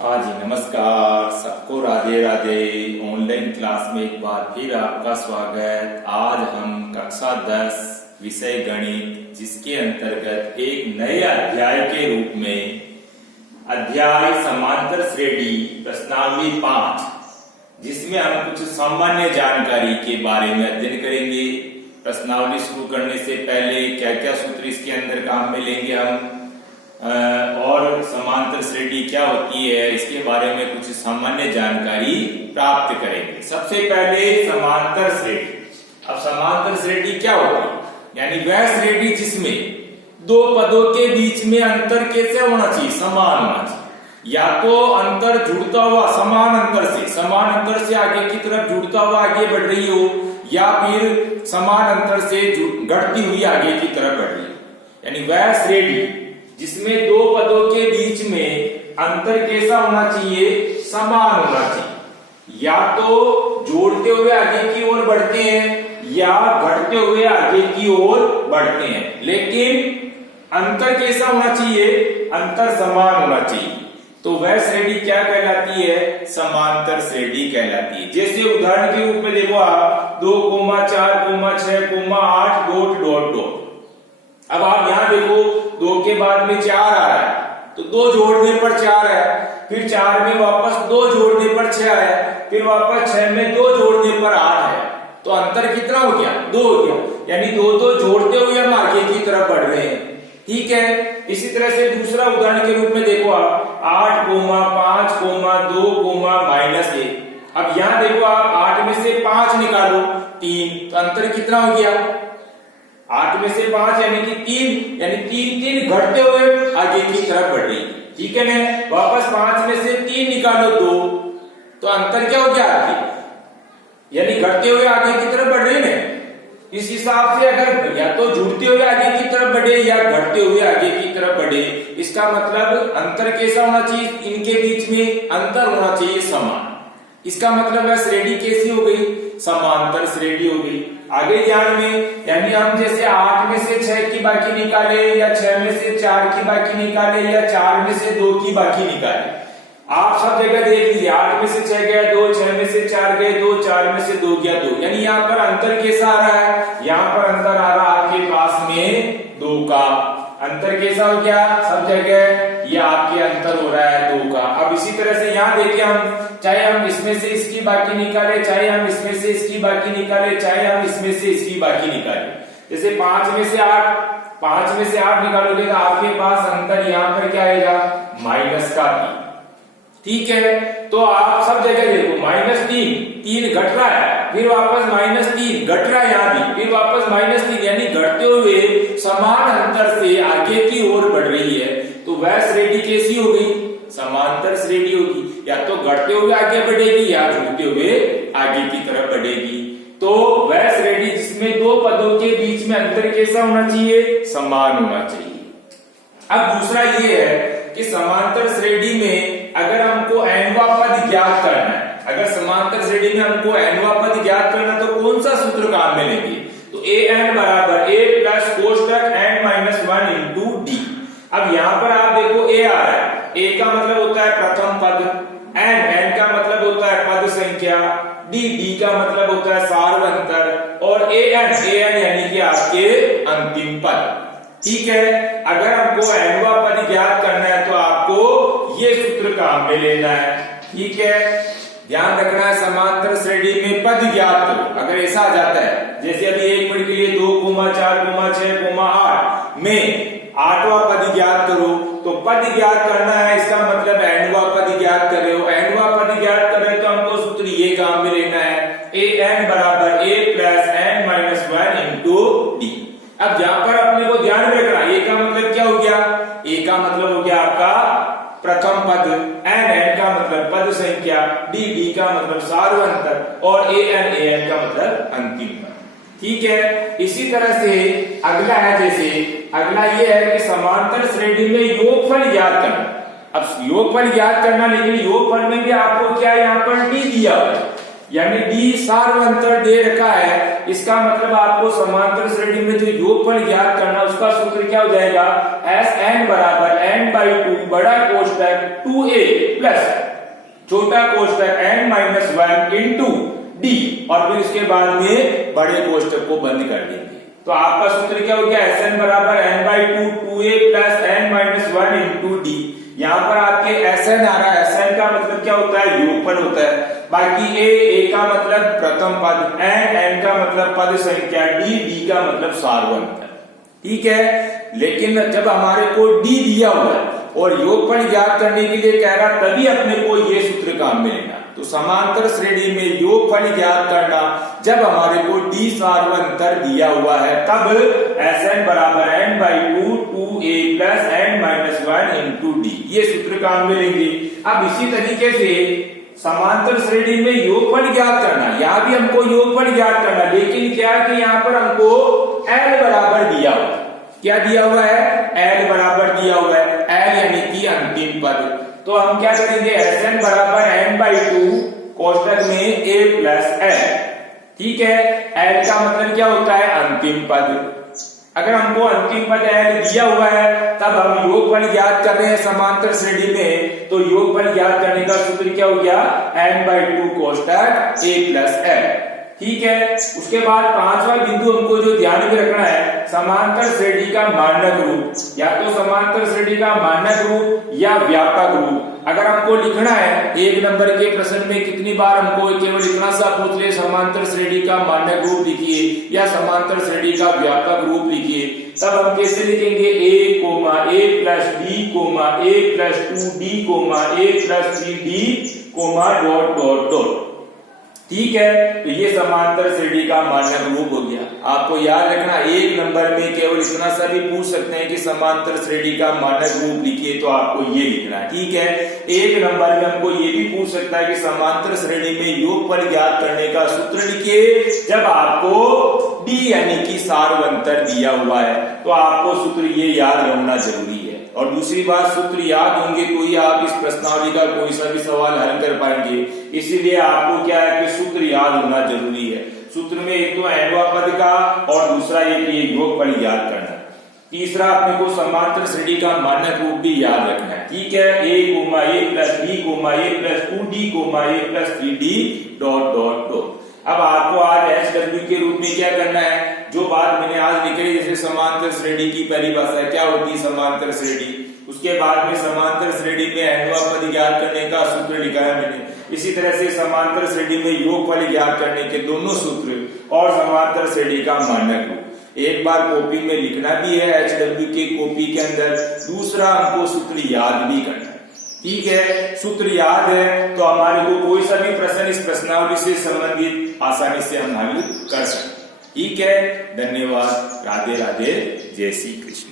हाँ जी, नमस्कार सबको, राधे राधे। ऑनलाइन क्लास में एक बार फिर आपका स्वागत। आज हम कक्षा 10 विषय गणित, जिसके अंतर्गत एक नए अध्याय के रूप में अध्याय समांतर श्रेणी प्रश्नावली 5, जिसमें हम कुछ सामान्य जानकारी के बारे में अध्ययन करेंगे। प्रश्नावली शुरू करने से पहले क्या क्या सूत्र इसके अंदर काम में लेंगे हम, और समांतर श्रेणी क्या होती है, इसके बारे में कुछ सामान्य जानकारी प्राप्त करेंगे। सबसे पहले समांतर श्रेणी। अब समांतर श्रेणी क्या होती है? यानी वह श्रेणी जिसमें दो पदों के बीच में अंतर कैसे होना चाहिए? समान होना चाहिए। या तो अंतर जुड़ता हुआ समान अंतर से आगे की तरफ जुड़ता हुआ आगे बढ़ रही हो, या फिर समान अंतर से घटती हुई आगे की तरफ बढ़ रही हो। यानी वह श्रेणी जिसमें दो पदों के बीच में अंतर कैसा होना चाहिए? समान होना चाहिए। या तो जोड़ते हुए आगे की ओर बढ़ते हैं या घटते हुए आगे की ओर बढ़ते हैं, लेकिन अंतर कैसा होना चाहिए? अंतर समान होना चाहिए। तो वह श्रेणी क्या कहलाती है? समांतर श्रेणी कहलाती है। जैसे उदाहरण के रूप में देखो आप 2, 4, 6, 8 डॉट डॉट डॉट। अब आप यहां देखो 2 के बाद में 4 आ रहा है, तो 2 जोड़ने पर 4 है, फिर 4 में वापस 2 जोड़ने पर 6 आया, फिर वापस 6 में 2 जोड़ने पर 8 है। तो अंतर कितना हो गया? 2 हो गया। यानी 2 जोड़ते हुए हम आगे की तरफ बढ़ रहे हैं। ठीक है। इसी तरह से दूसरा उदाहरण के रूप में देखो आप 8, 5, 2, -1। अब यहां देखो आप 8 में से 5 निकालो 3, तो अंतर कितना हो गया? 8 में से 5 यानी कि 3, यानी 3 घटते हुए आगे की तरफ बढ़ रही। ठीक है ना। वापस 5 में से 3 निकालो 2, तो अंतर क्या हो गया आपके? यानी घटते हुए आगे की तरफ बढ़ रही है। इस हिसाब से अगर या तो जुड़ते हुए आगे की तरफ बढ़े या घटते हुए आगे की तरफ बढ़े, इसका मतलब अंतर कैसा होना चाहिए? इनके बीच में अंतर होना चाहिए समान। इसका मतलब वह श्रेणी कैसी हो गई? समांतर श्रेणी हो गई। आगे ध्यान में, यानी हम जैसे 8 में से 6 की बाकी निकाले, या 6 में से 4 की बाकी निकाले, या 4 में से 2 की बाकी निकाले। आप सब जगह देख लीजिए, 8 में से 6 गया 2, 6 में से 4 गए 2, 4 में से 2 गया 2। यानी यहाँ पर अंतर कैसा आ रहा है? यहाँ पर अंतर आ रहा है आपके पास में 2 का। अंतर कैसा हो गया? सब जगह ये आपके अंतर हो रहा है 2 का। अब इसी तरह से यहाँ देखिए, हम चाहे हम इसमें से इसकी बाकी निकाले, चाहे हम इसमें से इसकी बाकी निकाले, चाहे हम इसमें से इसकी बाकी निकाले। जैसे 5 में से 8 निकालोगे तो आपके पास अंतर यहाँ पर क्या आएगा? माइनस का 3। ठीक है। तो आप सब जगह देखो -3 घट रहा है, फिर वापस -3 घट रहा है यहाँ भी, फिर वापस -3, यानी घटते हुए समान अंतर से आगे की ओर बढ़ रही है। तो वह श्रेणी कैसी हो गई? समांतर श्रेणी होगी। या तो घटते हुए आगे बढ़ेगी या जुड़ते हुए आगे की तरफ बढ़ेगी। तो वह श्रेणी जिसमें दो पदों के बीच में अंतर कैसा होना चाहिए? समान होना चाहिए। अब दूसरा ये है कि समांतर श्रेणी में अगर हमको nवां पद ज्ञात करना है, अगर समांतर श्रेणी में हमको nवां पद ज्ञात करना, तो कौन सा सूत्र काम में लेंगे? तो an बराबर a प्लस कोष्टक n-1 इंटू डी। अब यहाँ पर आप देखो a आ रहा है, a का मतलब होता है प्रथम पद, n का मतलब होता है पद संख्या, d का मतलब होता है सार्वंतर, और an यानी कि आपके अंतिम पद। ठीक है। अगर हमको nवां पद ज्ञात करना है तो आपको ये सूत्र काम में लेना है। ठीक है। ध्यान रखना है, समांतर श्रेणी में पद ज्ञात करो। अगर ऐसा आ जाता है, जैसे अभी एक मिनट के लिए 2, 4, 6, 8 में 8वां पद ज्ञात करो, तो पद ज्ञात करना है, इसका मतलब nवां पद ज्ञात कर रहे हो। nवां पद ज्ञात कर रहे हो तो हमको सूत्र ये काम में लेना है, an बराबर a plus n-1 into D. अब यहां पर अपने को ध्यान में रखना, a का मतलब क्या हो गया? a का मतलब हो गया आपका प्रथम पद, n का मतलब पद संख्या, d का मतलब सार्वंतर, और an का मतलब अंतिम पद। ठीक है। इसी तरह से अगला है, जैसे अगला ये है कि समांतर श्रेणी में योगफल ज्ञात करना। अब योगफल ज्ञात करना, लेकिन योगफल में भी आपको क्या यहाँ पर डी दिया हुआ है। यानी डी सार्वंतर दे रखा है, इसका मतलब आपको समांतर श्रेणी में जो योगफल ज्ञात करना उसका सूत्र क्या हो जाएगा, एस एन बराबर एन बाई 2 बड़ा कोष्टक 2a प्लस छोटा कोष्टक n माइनस 1 इंटू डी, और फिर उसके बाद में बड़े कोष्टक को बंद कर देंगे। तो आपका सूत्र क्या हो गया, एस एन बराबर N by 2 2a plus N minus 1 into D. यहाँ पर आपके एस एन आ रहा है, एस एन का मतलब क्या होता है, योगफल होता है। बाकी ए का मतलब प्रथम पद, एन का मतलब पद संख्या, डी का मतलब सार्वंतर। ठीक है, लेकिन जब हमारे को डी दिया हुआ है और योगफल ज्ञात करने के लिए कह रहा, तभी अपने को ये सूत्र काम में लेना। तो समांतर श्रेणी में योगफल ज्ञात करना जब हमारे को डी सार्वंतर दिया हुआ है, तब एस एन बराबर N by 2 2a plus N minus 1 into D, ये सूत्र काम में लेंगे। अब इसी तरीके से समांतर श्रेणी में योगफल ज्ञात करना, यहाँ भी हमको योगफल ज्ञात करना, लेकिन क्या कि यहाँ पर हमको एल बराबर दिया हुआ है। क्या दिया हुआ है, एल बराबर दिया हुआ है, एल यानी कि अंतिम पद। तो हम क्या करेंगे, एस एन बराबर एन बाई 2 कोष्टक में a प्लस एल। ठीक है, एल का मतलब क्या होता है, अंतिम पद। अगर हमको अंतिम पद एल दिया हुआ है, तब हम योगफल ज्ञात कर रहे हैं समांतर श्रेणी में, तो योगफल ज्ञात करने का सूत्र क्या हो गया, एन बाई 2 कोष्टक a प्लस एल। ठीक है, उसके बाद पांचवा बिंदु हमको जो ध्यान में रखना है, समांतर श्रेणी का मानक रूप, या तो समांतर श्रेणी का मानक रूप या व्यापक रूप। अगर हमको लिखना है, एक नंबर के प्रश्न में कितनी बार हमको केवल इतना सा पूछ ले, समांतर श्रेणी का मानक रूप लिखिए या समांतर श्रेणी का व्यापक रूप लिखिए, तब हम कैसे लिखेंगे, a plus D a plus 2d a plus 3d dot dot dot. ठीक है, तो ये समांतर श्रेणी का मानक रूप हो गया। आपको याद रखना, एक नंबर में केवल इतना सा भी पूछ सकते हैं कि समांतर श्रेणी का मानक रूप लिखिए, तो आपको ये लिखना है। ठीक है, एक नंबर में हमको ये भी पूछ सकता है कि समांतर श्रेणी में योगफल ज्ञात करने का सूत्र लिखिए, जब आपको डी यानी कि सार्वंतर दिया हुआ है, तो आपको सूत्र ये याद रखना जरूरी है। और दूसरी बात, सूत्र याद होंगे तो ही आप इस प्रश्नावली का कोई सा भी सवाल हल कर पाएंगे। इसीलिए आपको क्या है कि सूत्र याद होना जरूरी है। सूत्र में एक तो एनवा पद का और दूसरा एक ये योगफल याद करना। तीसरा अपने को समांतर श्रेणी का मानक रूप भी याद रखना है। ठीक है, a plus b a plus 2d a plus 3d dot dot dot. अब आपको आज HW के रूप में क्या करना है, जो बात मैंने आज लिखी, जैसे समांतर श्रेणी की परिभाषा क्या होती है, समांतर श्रेणी, उसके बाद में समांतर श्रेणी में एनवा पद ज्ञात करने का सूत्र लिखा है मैंने। इसी तरह से समांतर श्रेणी में योगफल ज्ञात करने के दोनों सूत्र और समांतर श्रेणी का मानक रूप एक बार कॉपी में लिखना भी है HW के कॉपी के अंदर, दूसरा हमको सूत्र याद भी करना है। ठीक है, सूत्र याद है तो हमारे को कोई सा भी प्रश्न इस प्रश्नावली से संबंधित आसानी से हम हल कर सकते। ठीक है, धन्यवाद, राधे राधे, जय श्री कृष्ण।